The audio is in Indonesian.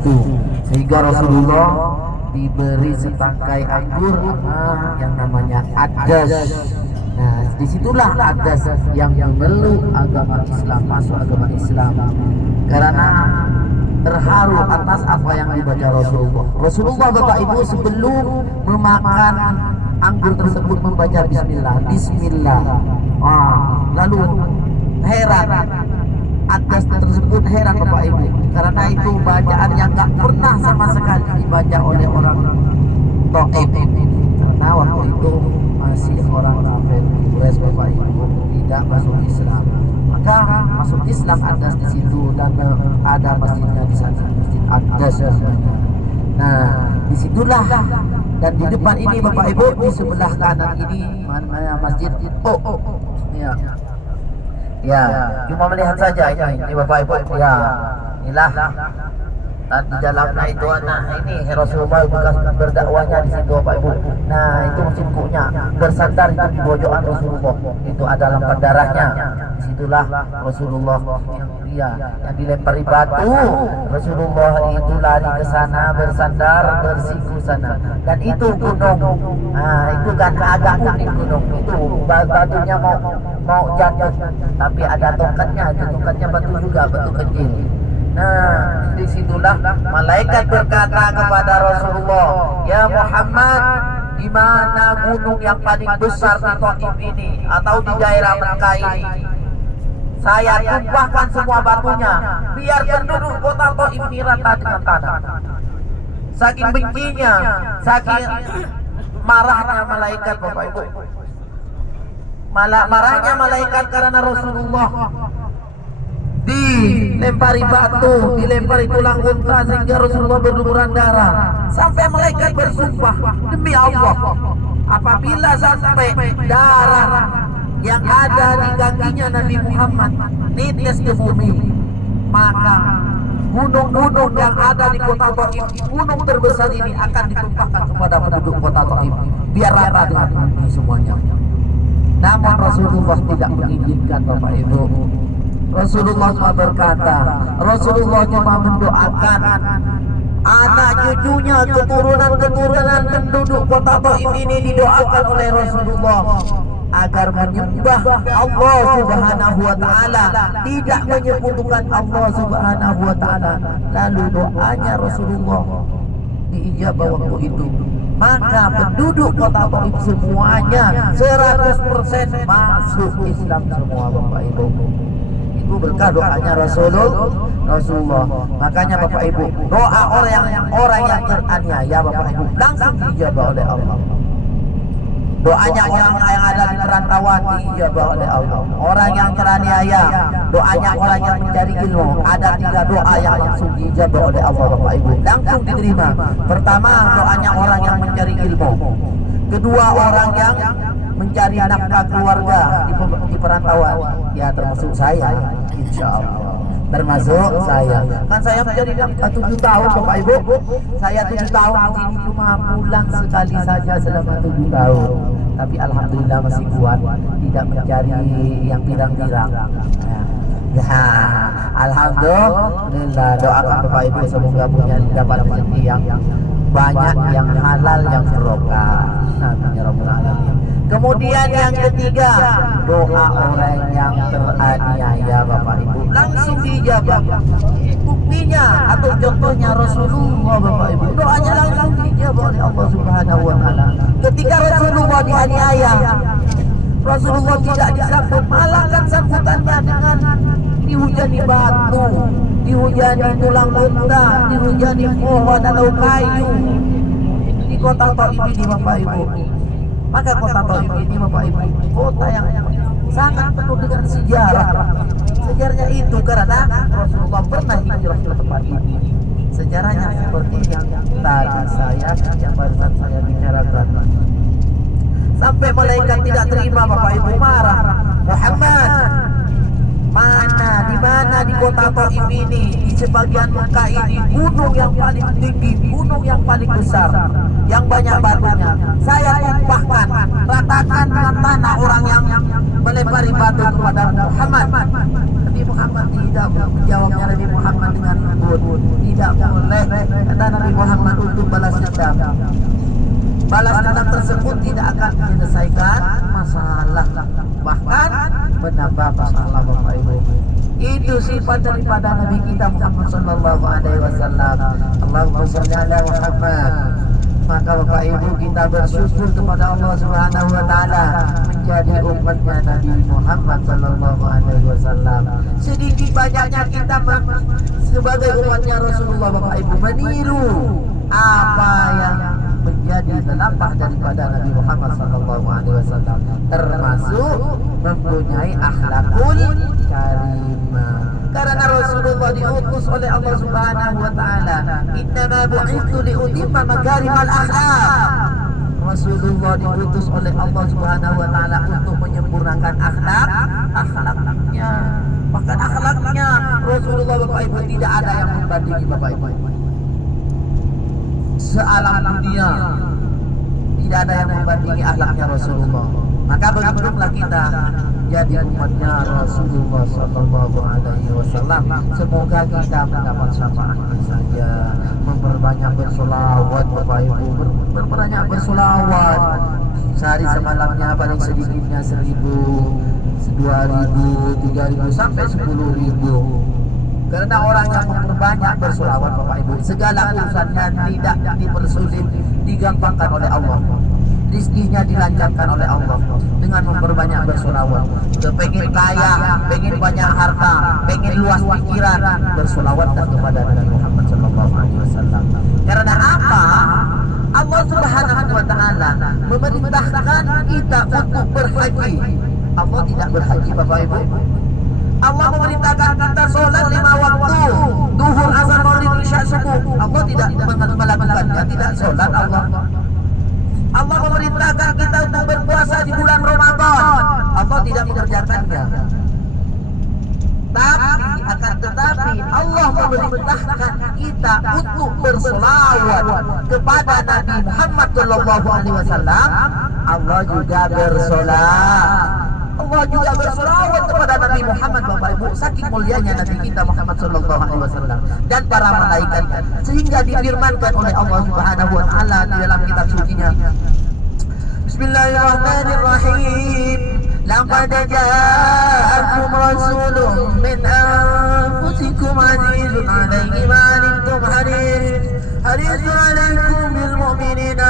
situ, sehingga Rasulullah diberi setangkai anggur yang namanya adas. Nah, disitulah adas yang memeluk agama Islam, masuk agama Islam, karena terharu atas apa yang dibaca Rasulullah. Rasulullah Bapak Ibu sebelum memakan anggur tersebut membaca Bismillah, Bismillah. Lalu heran, adas tersebut heran Bapak Ibu, karena itu bacaan yang gak pernah sama sekali dibaca oleh orang Taif, karena waktu itu masih orang kafir Quraisy Bapak Ibu, tidak masuk Islam. Maka masuk Islam adas di situ, dan ada masjidnya di sana, Masjid Adas namanya. Nah, disitulah, dan di depan ini Bapak Ibu, di sebelah kanan ini mana masjid? Ya. Ya, cuma melihat saja ini Bapak Ibu. Ya, inilah. Dan di dalamnya itu ini Rasulullah bekas berdakwahnya di situ Bapak Ibu. Nah, itu cingkuknya bersandar itu di pojokan Rasulullah. Itu ada lampan darahnya. Disitulah Rasulullah yang dilempari batu. Rasulullah itu lari ke sana, bersandar, bersiku sana. Dan itu gunung. Nah, itu kan agak unik gunung itu. Batunya mau jatuh, tapi ada tongkatnya. Tongkatnya batu juga, batu kecil. Nah, disitulah malaikat berkata kepada Rasulullah, "Ya Muhammad, di mana gunung yang paling besar di Taif ini atau di daerah Mekah ini? Saya tumpahkan semua batunya, biar penduduk kota Taif ini rata dengan tanah." Saking bencinya, saking marahnya malaikat Bapak Ibu. Marahnya malaikat karena Rasulullah dilempari batu, dilempari tulang unta sehingga Rasulullah berlumuran darah. Sampai malaikat bersumpah, demi Allah, apabila sampai darah yang ada di kakinya Nabi Muhammad netes ke bumi, maka gunung-gunung yang ada di kota Taif, gunung terbesar ini akan ditumpahkan kepada penduduk kota Taif, biar rata dengan bumi semuanya. Namun Rasulullah tidak mengizinkan Bapak Ibu. Rasulullah cuma berkata, Rasulullah cuma mendoakan anak cucunya, keturunan penduduk kota Taif ini didoakan oleh Rasulullah agar menyembah Allah Subhanahu wa taala, tidak menyekutukan Allah Subhanahu wa taala. Lalu doanya Rasulullah diijabah waktu itu. Maka penduduk kota Taif semuanya 100% masuk Islam semua Bapak Ibu. Itu berkah doanya Rasulullah. Makanya Bapak Ibu, doa orang yang teraniaya Bapak Ibu langsung diijabah oleh Allah. Doanya orang yang ada di perantauan diijabah oleh Allah. Orang yang teraniaya, doanya orang yang mencari ilmu, ada 3 doa yang langsung diijabah oleh Allah Bapak Ibu, langsung diterima. Pertama, doanya orang yang mencari ilmu. Kedua, orang yang mencari nafkah keluarga di perantauan, ya termasuk saya, insya Allah termasuk saya. Kan saya menjadi 7 tahun Bapak Ibu. Saya 7 tahun di sini cuma pulang sekali saja selama 7 tahun. Tapi alhamdulillah masih kuat, tidak mencari yang pirang-pirang. Ya, alhamdulillah, doakan Bapak Ibu semoga punya dapat rezeki yang banyak, yang halal, yang barokah. Amin ya rabbal alamin. Kemudian yang ketiga, doa orang yang teraniaya Bapak Ibu langsung dijawab. Buktinya atau contohnya Rasulullah Bapak Ibu, doanya langsung dijawab oleh Allah Subhanahu wa taala. Ketika Rasulullah dianiaya, Rasulullah tidak disambut, malah kan sambutannya dengan dihujani batu, dihujani tulang unta, dihujani pohon atau kayu di kota Taif ini Bapak Ibu. Maka kota Taif ini Bapak Ibu, kota yang sangat penuh dengan sejarah. Sejarahnya itu karena Rasulullah pernah hijrah ke tempat ini. Sejarahnya seperti yang tadi yang barusan saya bicarakan. Sampai malaikat tidak terima Bapak Ibu, marah. Muhammad, mana di mana di kota Taif ini, di sebagian Mekah ini, gunung yang paling tinggi, gunung yang paling besar, yang banyak batunya. Saya tumpahkan, ratakan dengan tanah orang yang melempari batu kepada Muhammad. Nabi Muhammad tidak menjawabnya. Nabi Muhammad dengan lembut, tidak boleh, kata Nabi Muhammad, untuk balas dendam. Balas dendam tersebut tidak akan menyelesaikan masalah, bahkan menambah masalah, Bapak Ibu. Itu sifat daripada Nabi kita Muhammad sallallahu alaihi wasallam. Allahumma shalli ala Muhammad. Maka Bapak Ibu, kita bersyukur kepada Allah Subhanahu wa taala menjadi umatnya Nabi Muhammad sallallahu alaihi wasallam. Sedikit banyaknya kita sebagai umatnya Rasulullah, Bapak Ibu, meniru apa yang menjadi telapak daripada Nabi Muhammad sallallahu alaihi wasallam, termasuk mempunyai akhlakul karimah. Karena Rasulullah diutus oleh Allah Subhanahu wa taala, "Innama bu'itsu liutimma makarimal akhlak." Rasulullah diutus oleh Allah Subhanahu wa taala untuk menyempurnakan akhlaknya. Bahkan akhlaknya Rasulullah, Bapak Ibu, tidak ada yang membandingi, Bapak Ibu. Sealam dunia tidak ada yang membandingi akhlaknya Rasulullah. Maka beruntuklah kita jadi umatnya Rasulullah sallallahu alaihi wasallam. Semoga kita mendapat syafaatnya saja, memperbanyak bersolawat, Bapak Ibu, memperbanyak bersolawat. Sehari semalamnya paling sedikitnya 1000, 2000, 3000 sampai 10.000. Karena orang yang memperbanyak bersolawat, Bapak Ibu, segala urusannya tidak dipersulit, digampangkan oleh Allah. Rizkinya dilancarkan oleh Allah dengan memperbanyak bersolawat. Pengen kaya, pengen banyak harta, pengen luas pikiran, bersolawatlah kepada Nabi Muhammad sallallahu alaihi wasallam. Karena apa? Allah Subhanahu wa taala memerintahkan kita untuk berhaji. Allah tidak berhaji, Bapak Ibu. Allah memerintahkan kita sholat 5 waktu, duhur, asar, maghrib, isya, subuh. Allah tidak melakukannya, tidak sholat. Allah memerintahkan kita untuk berpuasa di bulan Ramadan. Allah tidak mengerjakannya. Tetapi Allah memerintahkan kita untuk bersolawat kepada Nabi Muhammad sallallahu alaihi wasallam. Allah juga bersolawat kepada Nabi Muhammad, Bapak Ibu. Saking mulianya Nabi kita Muhammad sallallahu alaihi wasallam dan para malaikat, sehingga difirmankan oleh Allah Subhanahu wa taala di dalam kitab sucinya, Bismillahirrahmanirrahim. Laqad ja'akum rasulun min anfusikum azizun 'alaihi ma anittum harisun 'alaikum bil mu'minina